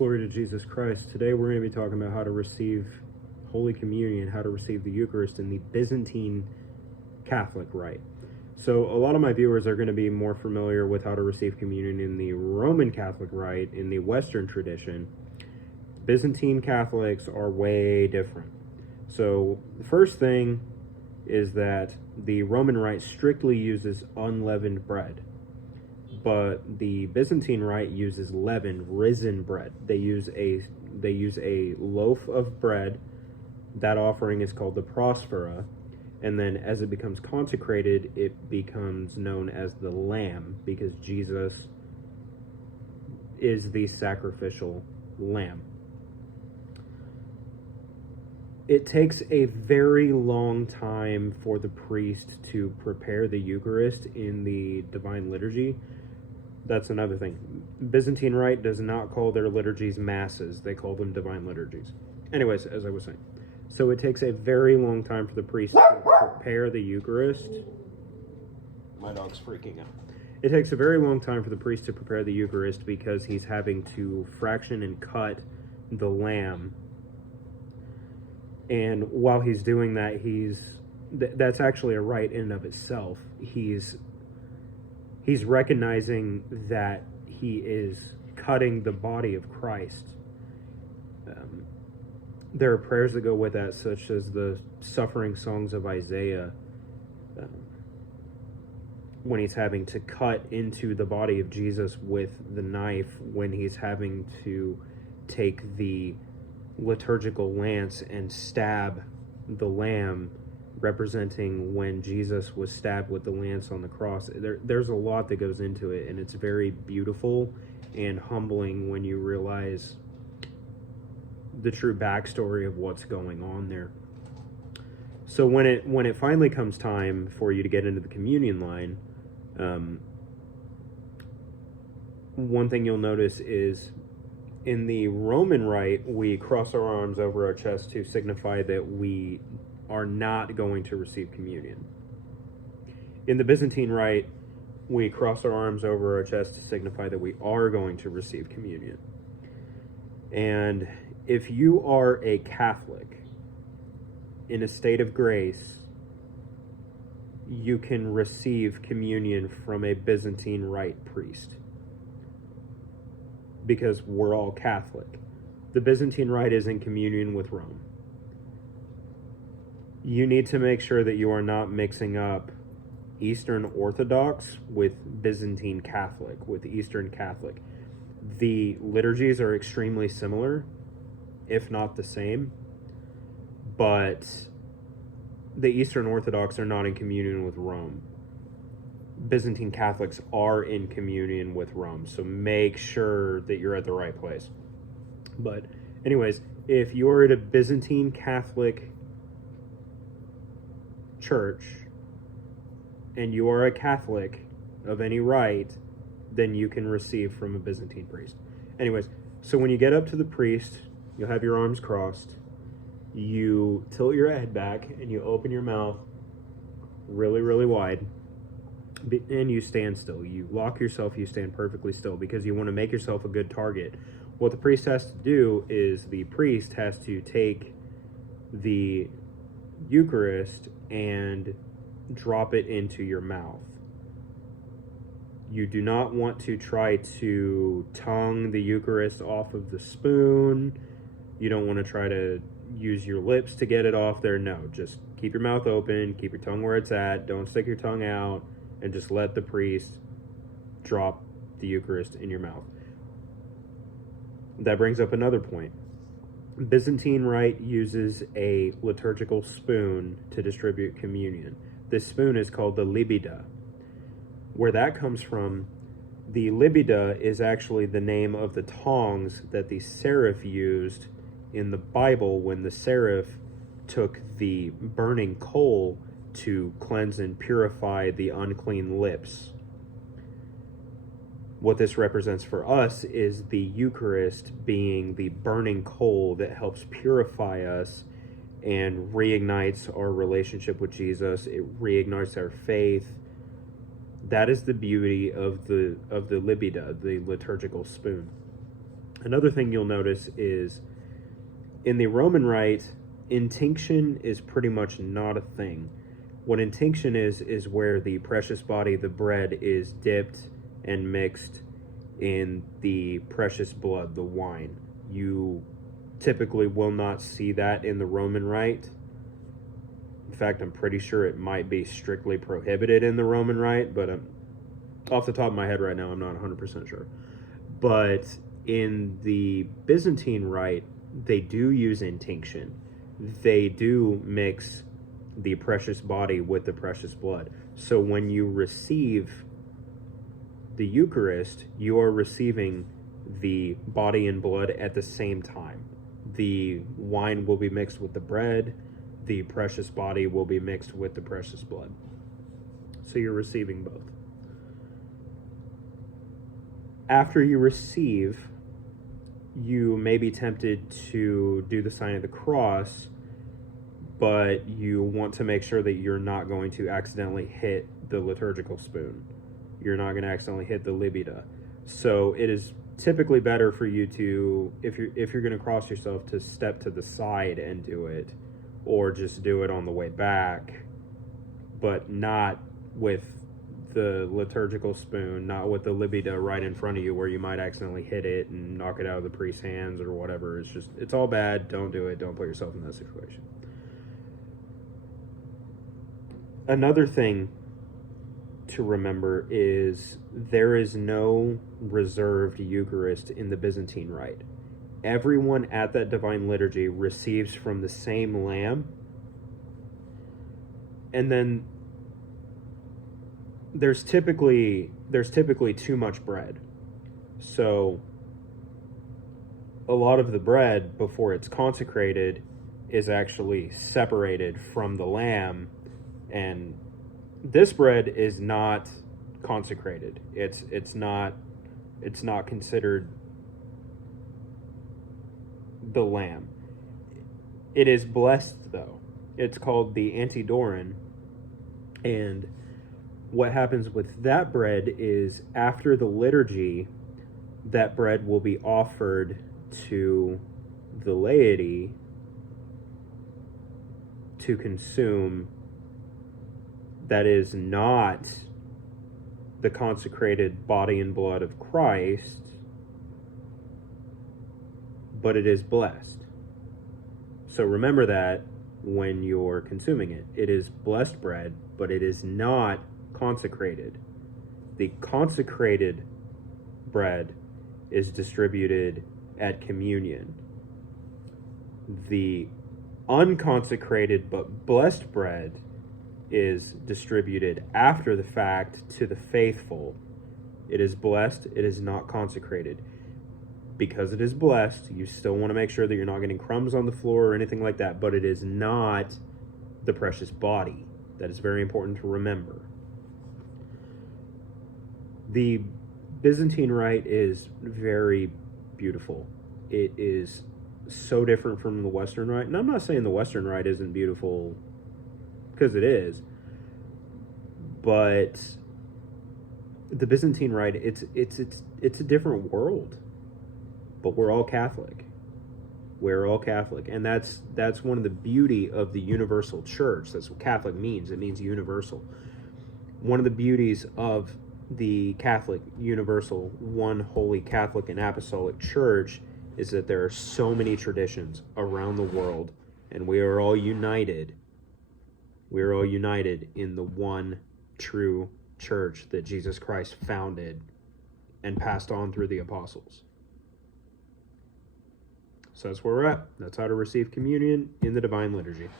Glory to Jesus Christ. Today we're going to be talking about how to receive Holy Communion, how to receive the Eucharist in the Byzantine Catholic rite. So a lot of my viewers are going to be more familiar with how to receive communion in the Roman Catholic rite, in the Western tradition. Byzantine Catholics are way different. So the first thing is that the Roman rite strictly uses unleavened bread, but the Byzantine rite uses leavened, risen bread. They use a loaf of bread. That offering is called the prosphora, and then as it becomes consecrated, it becomes known as the lamb, because Jesus is the sacrificial lamb. It takes a very long time for the priest to prepare the Eucharist in the Divine Liturgy. That's another thing. Byzantine Rite does not call their liturgies masses. They call them divine liturgies. Anyways, as I was saying. So it takes a very long time for the priest to prepare the Eucharist. My dog's freaking out. It takes a very long time for the priest to prepare the Eucharist because he's having to fraction and cut the lamb. And while he's doing that, that's actually a rite in and of itself. He's recognizing that he is cutting the body of Christ. There are prayers that go with that, such as the suffering songs of Isaiah, when he's having to cut into the body of Jesus with the knife, when he's having to take the liturgical lance and stab the lamb, representing when Jesus was stabbed with the lance on the cross. There's a lot that goes into it, and it's very beautiful and humbling when you realize the true backstory of what's going on there. So when it finally comes time for you to get into the communion line, one thing you'll notice is in the Roman rite, we cross our arms over our chest to signify that we are not going to receive communion. In the Byzantine rite, we cross our arms over our chest to signify that we are going to receive communion. And if you are a Catholic in a state of grace, you can receive communion from a Byzantine rite priest, because we're all Catholic. The Byzantine rite is in communion with Rome. You need to make sure that you are not mixing up Eastern Orthodox with Byzantine Catholic, with Eastern Catholic. The liturgies are extremely similar, if not the same, but the Eastern Orthodox are not in communion with Rome. Byzantine Catholics are in communion with Rome, so make sure that you're at the right place. But anyways, if you're at a Byzantine Catholic church and you are a Catholic of any rite, then you can receive from a Byzantine priest. Anyways, so when you get up to the priest, you'll have your arms crossed, you tilt your head back, and you open your mouth really, really wide, and you stand still. You lock yourself, you stand perfectly still, because you want to make yourself a good target. What the priest has to do is the priest has to take the Eucharist and drop it into your mouth. You do not want to try to tongue the Eucharist off of the spoon. You don't want to try to use your lips to get it off there. No, just keep your mouth open, keep your tongue where it's at, don't stick your tongue out, and just let the priest drop the Eucharist in your mouth. That brings up another point. Byzantine rite uses a liturgical spoon to distribute communion. This spoon is called the libida. Where that comes from, the libida is actually the name of the tongs that the seraph used in the Bible when the seraph took the burning coal to cleanse and purify the unclean lips. What this represents for us is the Eucharist being the burning coal that helps purify us and reignites our relationship with Jesus. It reignites our faith. That is the beauty of the libida, the liturgical spoon. Another thing you'll notice is in the Roman Rite, intinction is pretty much not a thing. What intinction is where the precious body, the bread, is dipped and mixed in the precious blood, the wine. You typically will not see that in the Roman Rite. In fact, I'm pretty sure it might be strictly prohibited in the Roman Rite, but off the top of my head right now, I'm not 100% sure. But in the Byzantine Rite, they do use intinction. They do mix the precious body with the precious blood. So when you receive the Eucharist, you are receiving the body and blood at the same time. The wine will be mixed with the bread. The precious body will be mixed with the precious blood. So you're receiving both. After you receive, you may be tempted to do the sign of the cross, but you want to make sure that you're not going to accidentally hit the liturgical spoon. You're not going to accidentally hit the libida. So it is typically better for you to, if you're going to cross yourself, to step to the side and do it, or just do it on the way back, but not with the liturgical spoon, not with the libida right in front of you where you might accidentally hit it and knock it out of the priest's hands or whatever. It's all bad. Don't do it. Don't put yourself in that situation. Another thing to remember is there is no reserved Eucharist in the Byzantine Rite. Everyone at that divine liturgy receives from the same lamb, and then there's typically too much bread. So a lot of the bread before it's consecrated is actually separated from the lamb, and this bread is not consecrated. It's not considered the lamb. It is blessed though. It's called the antidoron, and what happens with that bread is after the liturgy, that bread will be offered to the laity to consume. That is not the consecrated body and blood of Christ, but it is blessed. So remember that when you're consuming it. It is blessed bread, but it is not consecrated. The consecrated bread is distributed at communion. The unconsecrated but blessed bread is distributed after the fact to the faithful. It is blessed, it is not consecrated. Because it is blessed, you still want to make sure that you're not getting crumbs on the floor or anything like that, but it is not the precious body. That is very important to remember. The Byzantine Rite is very beautiful. It is so different from the Western Rite, and I'm not saying the Western Rite isn't beautiful, because it is, but the Byzantine Rite, it's a different world. But we're all Catholic. We're all Catholic, and that's one of the beauty of the universal church. That's what Catholic means. It means universal. One of the beauties of the Catholic universal, one holy Catholic and apostolic church is that there are so many traditions around the world, and we are all united. We are all united in the one true church that Jesus Christ founded and passed on through the apostles. So that's where we're at. That's how to receive communion in the Divine Liturgy.